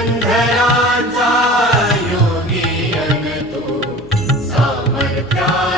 पुरंदराचा योगी तो सामर्थ्या